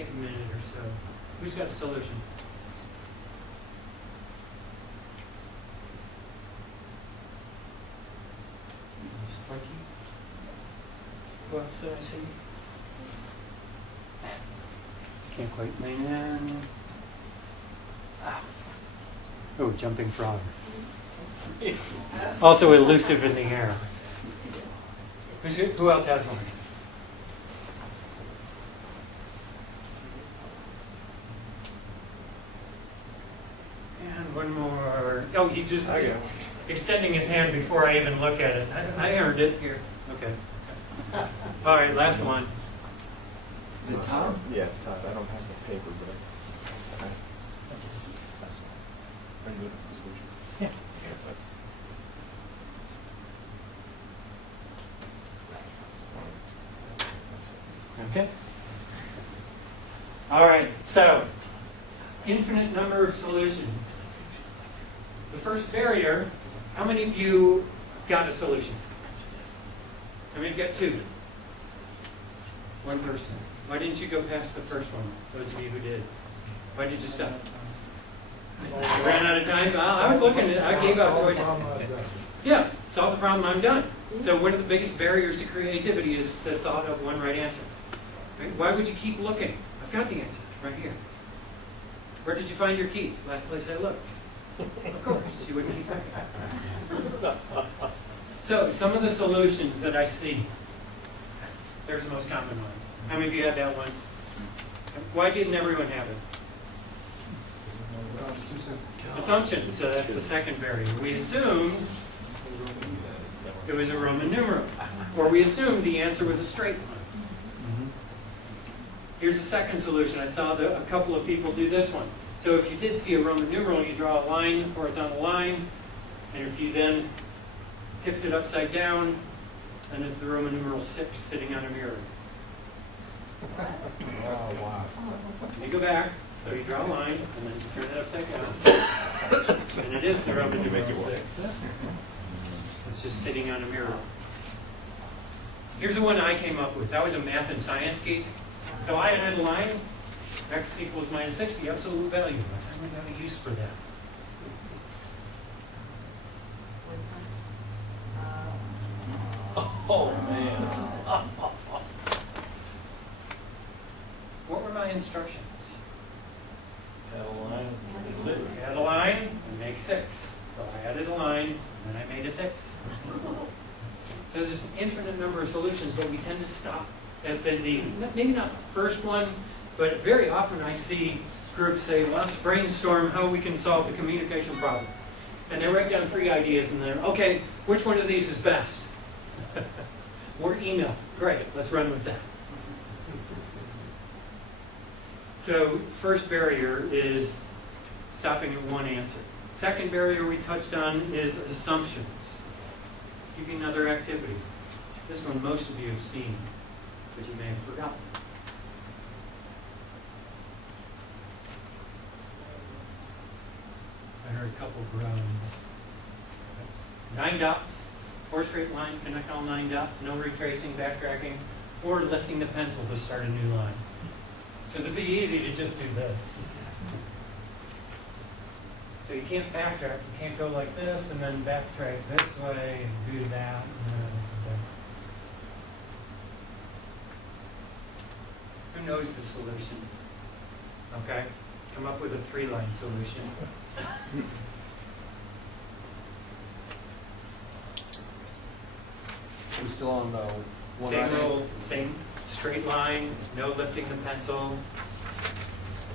take a minute or so. Who's got a solution? Slinky? Who else did I see? Can't quite lean in. Ah. Oh, jumping frog. Also elusive in the air. Who else has one? And one more. Oh, he just extending his hand before I even look at it. I earned it here. Okay. All right, last one. Is it Todd? Yeah, it's Todd. I don't have the paper, but are you looking for the solution? Yeah. Yes, that's. Okay. All right, so infinite number of solutions. The first barrier, how many of you got a solution? How many of you got two? One person. Why didn't you go past the first one, those of you who did? Why did you stop? You ran out of time? I was looking at I gave out choices. Yeah, solve the problem, I'm done. So one of the biggest barriers to creativity is the thought of one right answer. Right? Why would you keep looking? I've got the answer right here. Where did you find your keys? Last place I looked. Of course, you wouldn't keep looking. So some of the solutions that I see. There's the most common one. How many of you had that one? Why didn't everyone have it? Assumptions. So that's the second barrier. We assumed it was a Roman numeral. Or we assumed the answer was a straight line. Here's the second solution. I saw a couple of people do this one. So if you did see a Roman numeral, you draw a line, horizontal line, and if you then tipped it upside down, then it's the Roman numeral 6 sitting on a mirror. Oh, wow. You go back, so you draw a line, and then you turn it upside down, and it is the Roman numeral 6. It's just sitting on a mirror. Here's the one I came up with. I was a math and science geek. So I had a line, x equals minus 6, the absolute value. I finally got a use for that. Oh, man. What were my instructions? Add a line, make 6. Add a line and make 6. So I added a line, and then I made a 6. So there's an infinite number of solutions, but we tend to stop at the, maybe not the first one, but very often I see groups say, well, let's brainstorm how we can solve the communication problem. And they write down 3 ideas, and they're, okay, which one of these is best? Or email. Great, let's run with that. So first barrier is stopping at one answer. Second barrier we touched on is assumptions. Give you another activity. This one most of you have seen, but you may have forgotten. I heard a couple groans. 9 dots, 4 straight line, connect all 9 dots, no retracing, backtracking, or lifting the pencil to start a new line. Because it'd be easy to just do this. So you can't backtrack, you can't go like this and then backtrack this way and do that. Who knows the solution? Okay, come up with a 3-line solution. I'm still on the one Same right rules, same straight line, no lifting the pencil.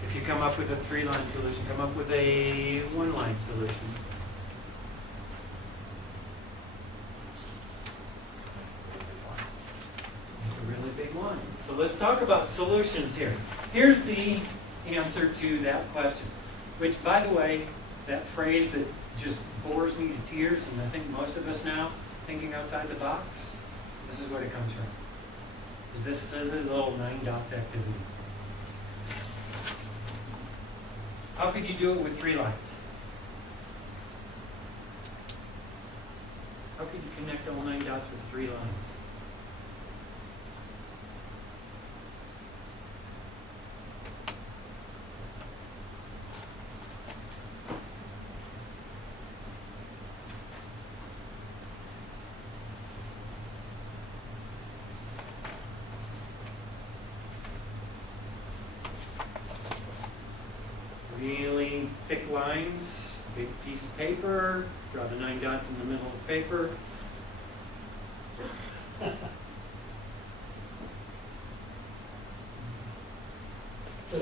If you come up with a 3-line solution, come up with a 1-line solution. A really big one. So let's talk about solutions here. Here's the answer to that question, which, by the way, that phrase that just bores me to tears, and I think most of us now, thinking outside the box, this is what it comes from. Is this silly little 9 dots activity. How could you do it with 3 lines? How could you connect all 9 dots with 3 lines? really thick lines, big piece of paper, draw the 9 dots in the middle of the paper.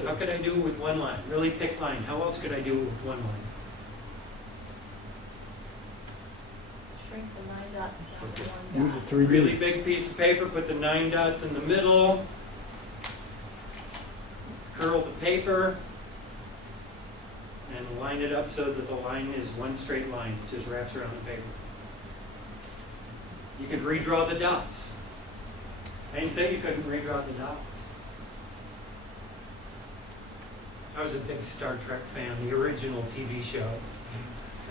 How could I do it with one line? Really thick line. How else could I do it with one line? Shrink the 9 dots down to 1 Use dot. a 3D. Really big piece of paper, put the 9 dots in the middle, curl the paper, and line it up so that the line is one straight line. It just wraps around the paper. You could redraw the dots. I didn't say you couldn't redraw the dots. I was a big Star Trek fan, the original TV show.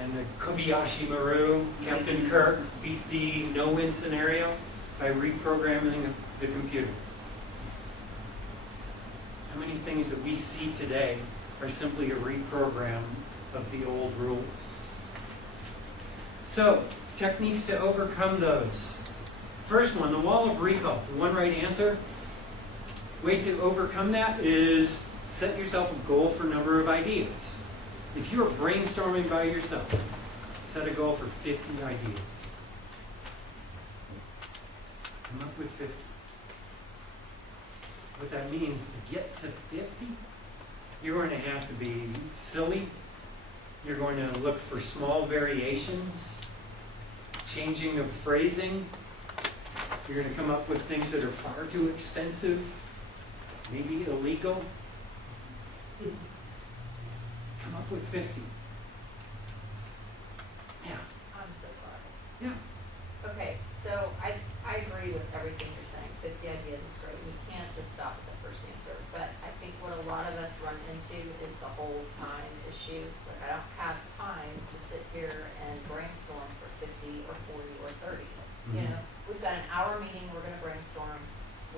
And the Kobayashi Maru, Captain Kirk, beat the no-win scenario by reprogramming the computer. How many things that we see today are simply a reprogram of the old rules? So, techniques to overcome those. First one, the wall of recall, the one right answer. Way to overcome that is set yourself a goal for number of ideas. If you're brainstorming by yourself, set a goal for 50 ideas. Come up with 50. What that means, to get to 50, you're going to have to be silly. You're going to look for small variations, changing of phrasing. You're going to come up with things that are far too expensive, maybe illegal. Come up with 50. Yeah. I'm so sorry. Yeah. Okay, so I agree with everything you're saying. 50 ideas is great. You can't just stop at the first answer. But I think what a lot of us run into is the whole time issue. Like, I don't have time to sit here and brainstorm for 50 or 40 or 30. You know, we've got an hour meeting, we're going to brainstorm,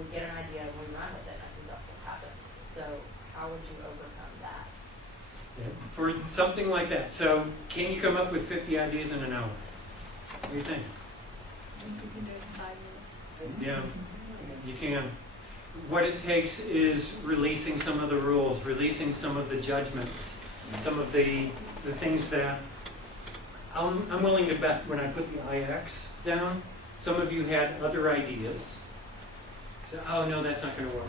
we get an idea, and we run with it. And I think that's what happens. So how would you overcome that? Yeah, for something like that. So, can you come up with 50 ideas in an hour? What do you think? You can do it in 5 minutes. Yeah, you can. What it takes is releasing some of the rules, releasing some of the judgments, some of the things that I'm willing to bet when I put the IX down, some of you had other ideas. So, oh no, that's not going to work.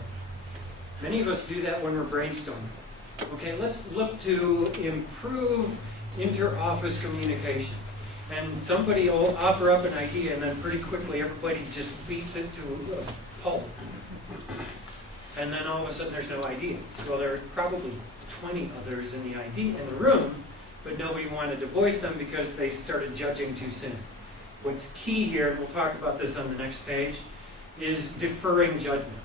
Many of us do that when we're brainstorming. Okay, let's look to improve inter-office communication. And somebody will offer up an idea, and then pretty quickly everybody just beats it to a pulp. And then all of a sudden there's no ideas. Well, there are probably 20 others in the room, but nobody wanted to voice them because they started judging too soon. What's key here, and we'll talk about this on the next page, is deferring judgment.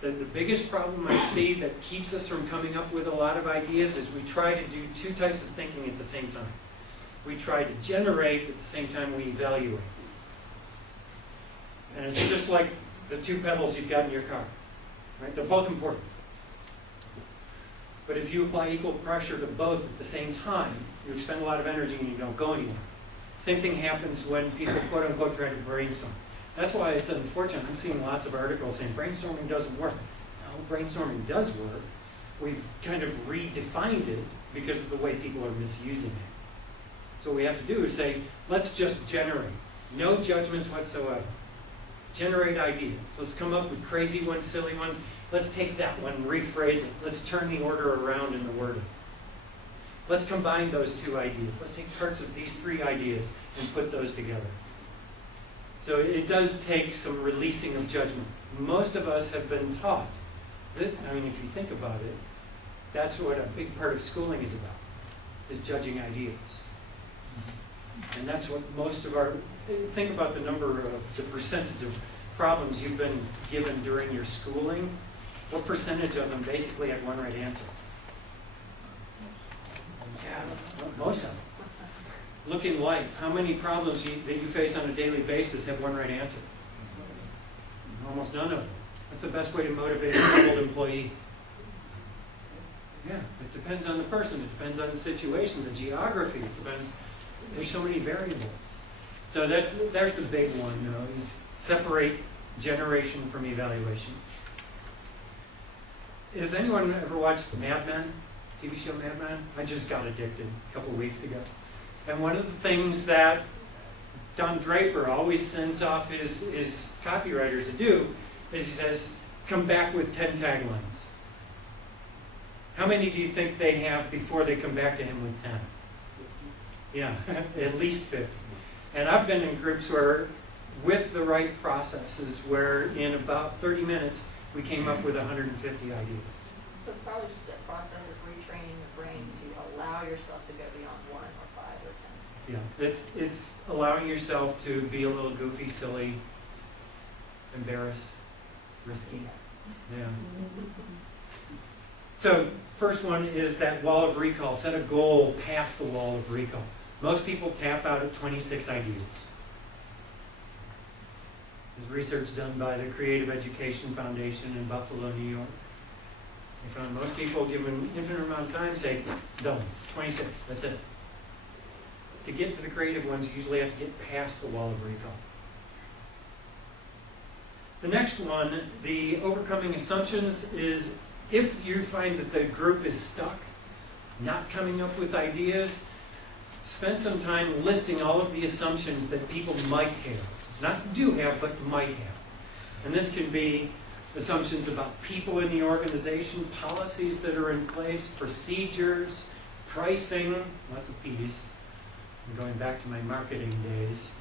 The biggest problem I see that keeps us from coming up with a lot of ideas is we try to do 2 types of thinking at the same time. We try to generate at the same time we evaluate. And it's just like the 2 pedals you've got in your car. Right? They're both important. But if you apply equal pressure to both at the same time, you expend a lot of energy and you don't go anywhere. Same thing happens when people quote unquote try to brainstorm. That's why it's unfortunate. I'm seeing lots of articles saying brainstorming doesn't work. No, brainstorming does work. We've kind of redefined it because of the way people are misusing it. So what we have to do is say, let's just generate. No judgments whatsoever. Generate ideas. Let's come up with crazy ones, silly ones. Let's take that one, rephrase it. Let's turn the order around in the wording. Let's combine those 2 ideas. Let's take parts of these 3 ideas and put those together. So it does take some releasing of judgment. Most of us have been taught that, I mean, if you think about it, that's what a big part of schooling is about, is judging ideas. And that's what most of our, think about the percentage of problems you've been given during your schooling. What percentage of them basically had one right answer? Yeah, most of them. Look in life, how many problems that you face on a daily basis have one right answer? Almost none of them. That's the best way to motivate a troubled employee. Yeah, it depends on the person, it depends on the situation, the geography, it depends. There's so many variables. So there's the big one, is separate generation from evaluation. Has anyone ever watched Mad Men? TV show Mad Men? I just got addicted a couple weeks ago. And one of the things that Don Draper always sends off his copywriters to do is he says, come back with 10 taglines. How many do you think they have before they come back to him with 10? Yeah, at least 50. And I've been in groups where, with the right processes, where in about 30 minutes, we came up with 150 ideas. So it's probably just a process of retraining the brain to allow yourself to go beyond 1 or 5 or 10. Yeah, it's allowing yourself to be a little goofy, silly, embarrassed, risky. Yeah. So, first one is that wall of recall. Set a goal past the wall of recall. Most people tap out at 26 ideas. There's research done by the Creative Education Foundation in Buffalo, New York. They found most people, given an infinite amount of time, say, done, 26, that's it. To get to the creative ones, you usually have to get past the wall of recall. The next one, the overcoming assumptions, is if you find that the group is stuck, not coming up with ideas, spend some time listing all of the assumptions that people might have. Not do have, but might have. And this can be assumptions about people in the organization, policies that are in place, procedures, pricing, lots of P's. I'm going back to my marketing days.